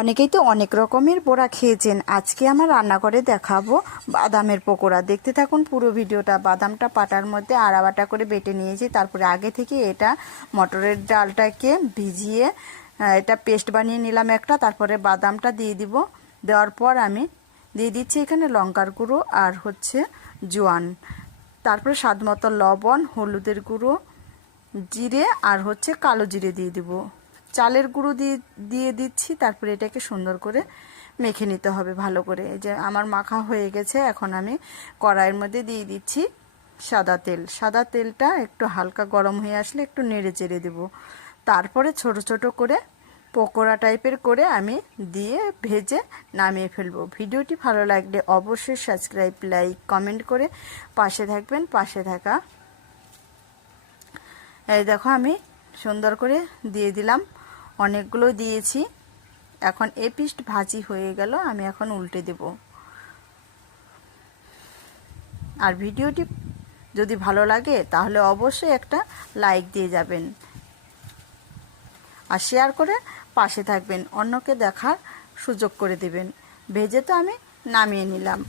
অনেকেই তো অনেক রকমের বড়া খেয়েছেন। আজকে আমার রান্না করে দেখাবো বাদামের পকোড়া। দেখতে থাকুন পুরো ভিডিওটা। বাদামটা পাটার মধ্যে আড়াবাটা করে বেটে নিয়েছি। তারপরে আগে থেকে এটা মটরের ডালটাকে ভিজিয়ে এটা পেস্ট বানিয়ে নিলাম একটা। তারপরে বাদামটা দিয়ে দিব। দেওয়ার পর আমি দিয়ে দিচ্ছি এখানে লঙ্কার গুঁড়ো আর হচ্ছে জোয়ান। তারপরে স্বাদ মতো লবণ, হলুদের গুঁড়ো, জিরে আর হচ্ছে কালো জিরে দিয়ে দিব। চালের গুঁড়ো দিয়ে দিচ্ছি। তারপরে এটাকে সুন্দর করে মেখে নিতে হবে ভালো করে। এই যে আমার মাখা হয়ে গেছে। এখন আমি কড়াইয়ের মধ্যে দিয়ে দিচ্ছি সাদা তেল। সাদা তেলটা একটু হালকা গরম হয়ে আসলে একটু নেড়ে চেড়ে দেব। তারপরে ছোট ছোট করে পকোড়া টাইপের করে আমি দিয়ে ভেজে নামিয়ে ফেলবো। ভিডিওটি ভালো লাগলে অবশ্যই সাবস্ক্রাইব, লাইক, কমেন্ট করে পাশে থাকবেন। পাশে থাকা এই দেখো আমি সুন্দর করে দিয়ে দিলাম। অনেকগুলো দিয়েছি। এখন এ পিঠ ভাজি হয়ে গেল। আমি এখন উল্টে দেব। আর ভিডিওটি যদি ভালো লাগে তাহলে অবশ্যই একটা লাইক দিয়ে যাবেন আর শেয়ার করে পাশে থাকবেন, অন্যকে দেখার সুযোগ করে দেবেন। ভেজে তো আমি নামিয়ে নিলাম।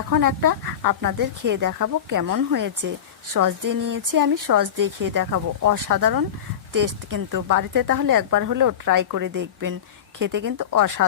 এখন একটা আপনাদের খেয়ে দেখাবো কেমন হয়েছে। সস দিয়ে নিয়েছি আমি, সস দিয়ে খেয়ে দেখাবো। অসাধারণ টেস্ট কিন্তু। বাড়িতে তাহলে একবার হলেও ট্রাই করে দেখবেন। খেতে কিন্তু অসাধারণ।